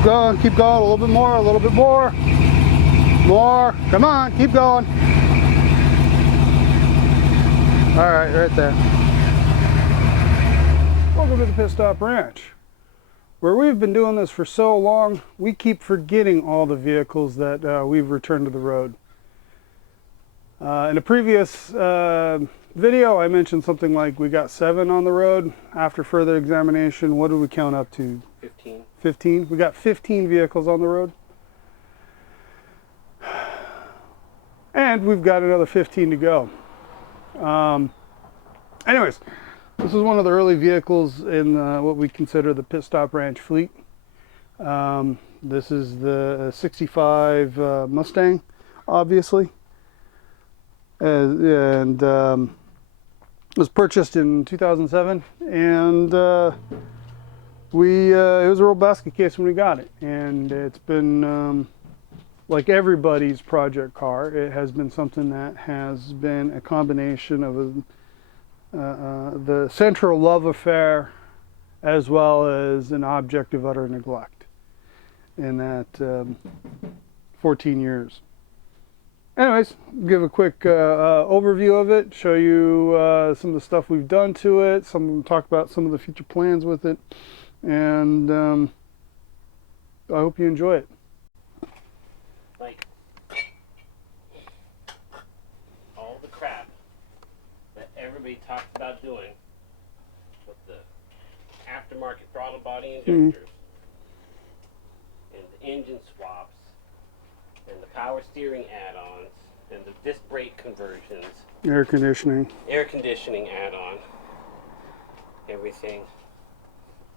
Keep going, a little bit more, a little bit more. More, come on, keep going. All right, right there. Welcome to the Pit Stop Ranch, where we've been doing this for so long, we keep forgetting all the vehicles that we've returned to the road. In a previous video, I mentioned something like we got 7 on the road. After further examination, what did we count up to? 15. 15? We got 15 vehicles on the road. And we've got another 15 to go. Anyways, this is one of the early vehicles in what we consider the Pit Stop Ranch fleet. This is the 65 Mustang, obviously. And was purchased in 2007, and it was a real basket case when we got it, and it's been like everybody's project car. It has been something that has been a combination of the central love affair as well as an object of utter neglect in that 14 years. Anyways, give a quick overview of it, show you some of the stuff we've done to it, talk about some of the future plans with it, and I hope you enjoy it. Like, all the crap that everybody talks about doing with the aftermarket throttle body injectors and the engine swaps and the power steering add-ons and the disc brake conversions, Air conditioning add-on, everything.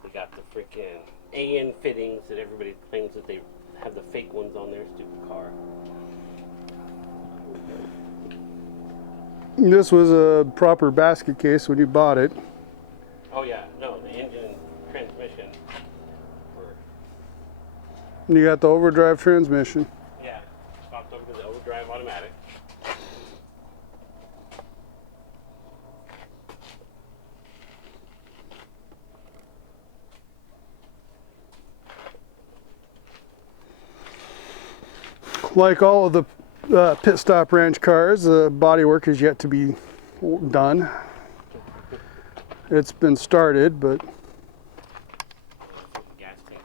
We got the freaking AN fittings that everybody claims that they have the fake ones on their stupid car. This was a proper basket case when you bought it. Oh yeah, no, the engine transmission. You got the overdrive transmission. Yeah, swapped over to the overdrive automatic. Like all of the Pit Stop Ranch cars, the bodywork is yet to be done. It's been started, but Gas tank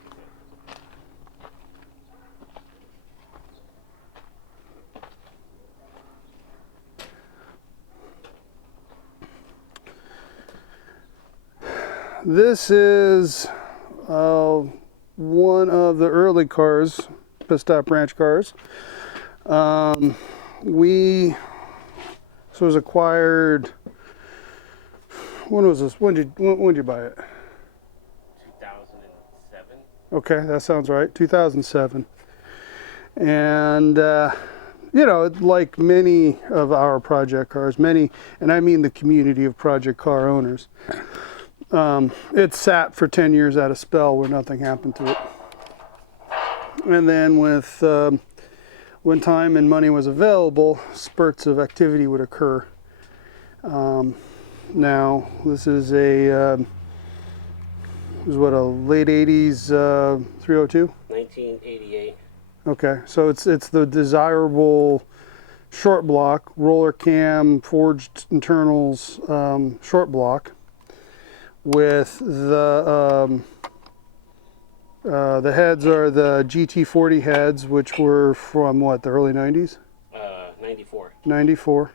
is this is one of the early cars, Pit Stop Ranch cars. This was acquired. When was this? When did you buy it? 2007. Okay, that sounds right. 2007. And you know, like many of our project cars, and I mean the community of project car owners, it sat for 10 years at a spell where nothing happened to it. And then with when time and money was available, spurts of activity would occur. Now this is a late 80s 302? 1988. Okay, so it's the desirable short block, roller cam, forged internals short block with the heads are the GT40 heads, which were from what, the early 90s? 94. 94.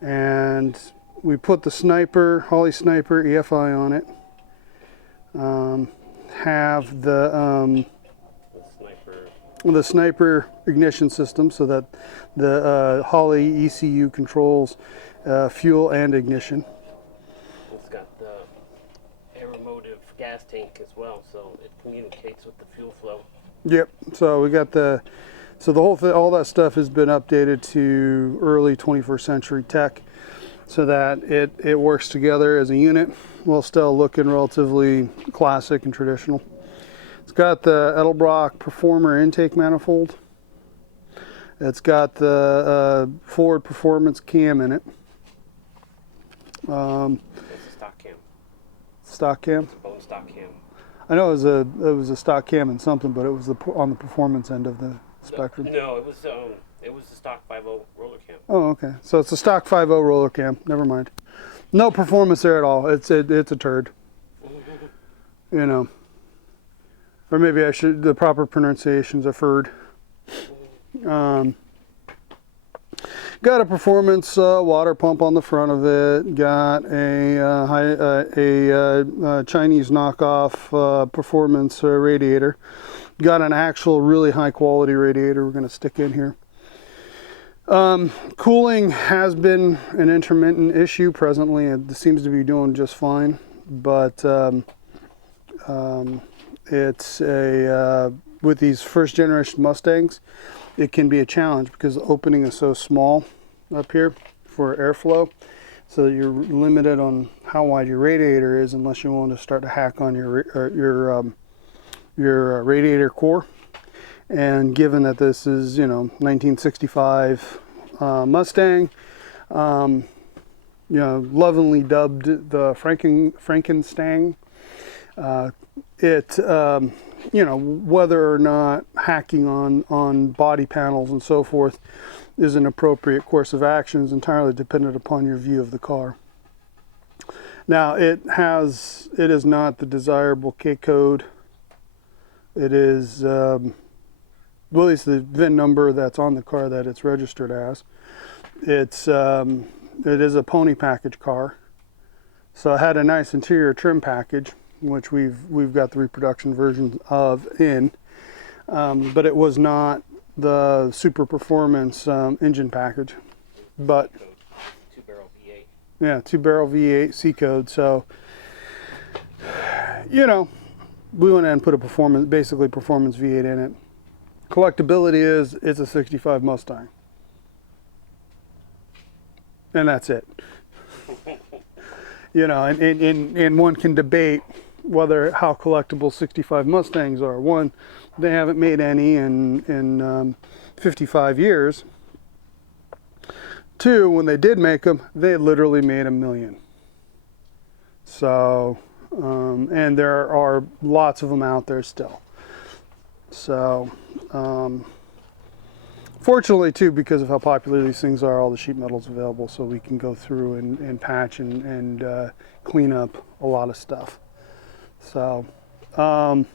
And we put the Sniper, Holley Sniper EFI on it. Have the Sniper ignition system so that the Holley ECU controls fuel and ignition. It's got the aeromotive gas tank as well, so it communicates with the fuel flow. Yep. So we got the whole thing, all that stuff has been updated to early 21st century tech, so that it works together as a unit while still looking relatively classic and traditional. It's got the Edelbrock Performer intake manifold. It's got the Ford Performance cam in it. It's a stock cam. Stock cam? Bone stock cam. I know it was a stock cam and something, but it was on the performance end of the spectrum. No, it was the stock 5.0 roller cam. Oh, okay. So it's a stock 5.0 roller cam. Never mind. No performance there at all. It's a turd. You know. Or maybe I should. The proper pronunciation's a furd. Got a performance water pump on the front of it. Got a Chinese knockoff performance radiator. Got an actual really high quality radiator we're going to stick in here. Cooling has been an intermittent issue presently. It seems to be doing just fine, but it's with these first generation Mustangs, it can be a challenge because the opening is so small up here for airflow, so that you're limited on how wide your radiator is unless you want to start to hack on your radiator core. And given that this is, 1965 Mustang, lovingly dubbed the Frankinstange, whether or not hacking on body panels and so forth is an appropriate course of action is entirely dependent upon your view of the car. Now, it is not the desirable K code. It is, well, at least the VIN number that's on the car that it's registered as. It is a pony package car. So it had a nice interior trim package, which we've got the reproduction version of in, but it was not the super performance engine package. But 2-barrel V8. Yeah, 2-barrel V8 C code. So we went ahead and put a basically performance V8 in it. Collectability is it's a 65 Mustang, and that's it. And one can debate how collectible 65 Mustangs are. One, they haven't made any in 55 years. Two, when they did make them, they literally made 1 million. So, and there are lots of them out there still. So, fortunately too, because of how popular these things are, all the sheet metal's available, so we can go through and patch and clean up a lot of stuff. So, and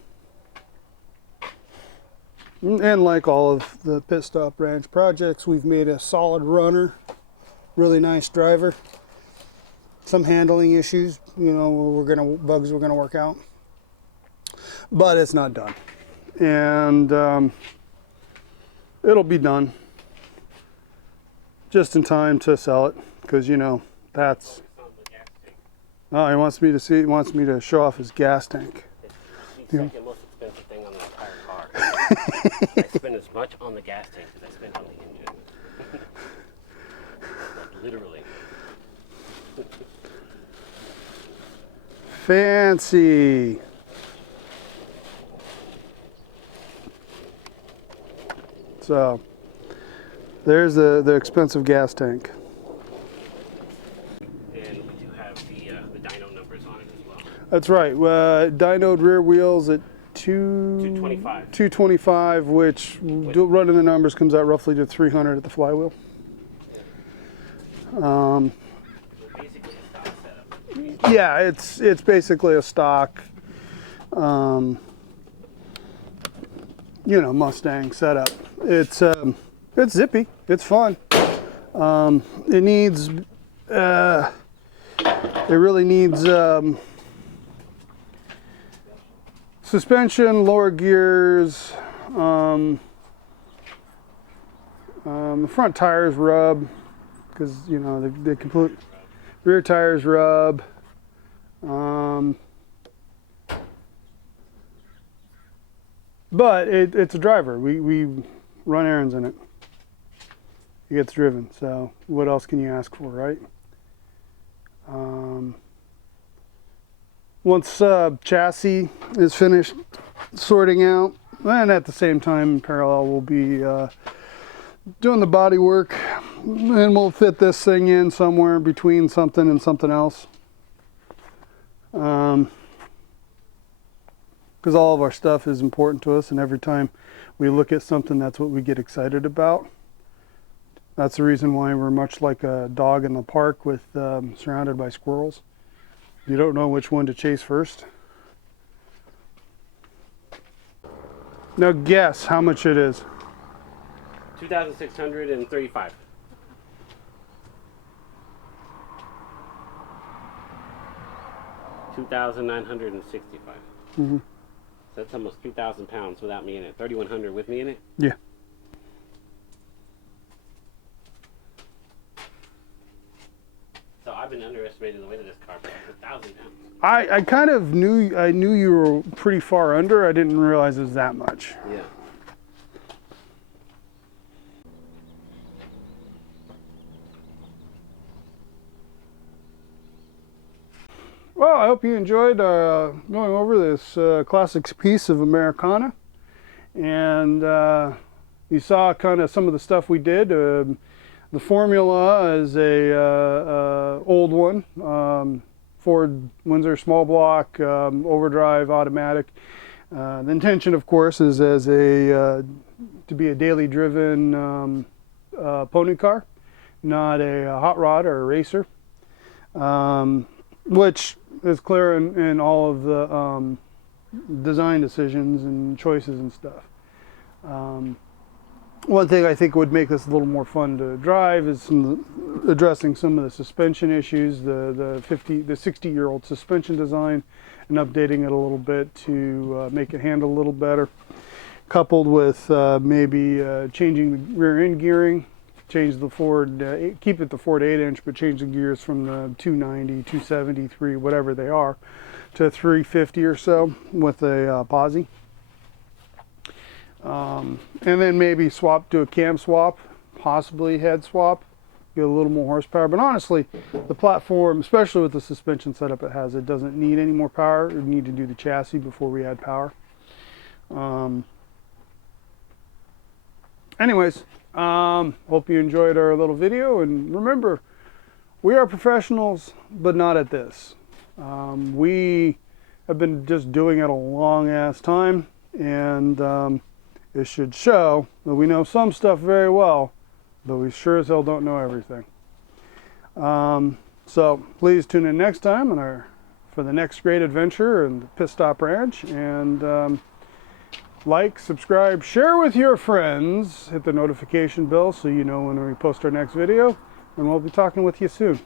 like all of the Pit Stop Ranch projects, we've made a solid runner, really nice driver. Some handling issues, bugs we're gonna work out, but it's not done, and it'll be done just in time to sell it, because that's. Oh, he wants me to show off his gas tank. It's the second most expensive thing on the entire car. I spend as much on the gas tank as I spend on the engine. Like, literally. Fancy. So there's the expensive gas tank. And we do have the dyno numbers on it as well. That's right. Dynoed rear wheels at 225. 225, which running the numbers comes out roughly to 300 at the flywheel. Basically a stock setup. Yeah, it's basically a stock, Mustang setup. It's zippy. It's fun. It needs. It really needs suspension, lower gears. The front tires rub because they complete. Rear tires rub. But it's a driver. We run errands in it. It gets driven. So what else can you ask for, right? Once chassis is finished sorting out, and at the same time in parallel we'll be doing the body work, and we'll fit this thing in somewhere between something and something else. because all of our stuff is important to us, and every time we look at something, that's what we get excited about. That's the reason why we're much like a dog in the park with surrounded by squirrels. You don't know which one to chase first. Now guess how much it is. 2,635. $2,965. Mm-hmm. So that's almost 3,000 pounds without me in it. 3,100 with me in it. Yeah. So I've been underestimating the weight of this car by like 1,000 pounds. I kind of knew you were pretty far under. I didn't realize it was that much. Yeah. Well, I hope you enjoyed going over this classic piece of Americana, and you saw kind of some of the stuff we did. The formula is a old one, Ford Windsor small block, overdrive, automatic. The intention, of course, is as to be a daily driven pony car, not a hot rod or a racer, which is clear in all of the design decisions and choices and stuff. One thing I think would make this a little more fun to drive is addressing some of the suspension issues, the 60-year-old suspension design, and updating it a little bit to make it handle a little better, coupled with maybe changing the rear end gearing. Change the Ford, keep it the Ford 8-inch, but change the gears from the 290, 273, whatever they are, to 350 or so with a posi. And then maybe do a cam swap, possibly head swap, get a little more horsepower. But honestly, the platform, especially with the suspension setup it has, it doesn't need any more power. We need to do the chassis before we add power. Anyways, hope you enjoyed our little video, and remember, we are professionals, but not at this. We have been just doing it a long ass time, and it should show that we know some stuff very well, but we sure as hell don't know everything. So please tune in next time for the next great adventure in the Pit Stop Ranch, and like, subscribe, share with your friends, hit the notification bell so you know when we post our next video, and we'll be talking with you soon.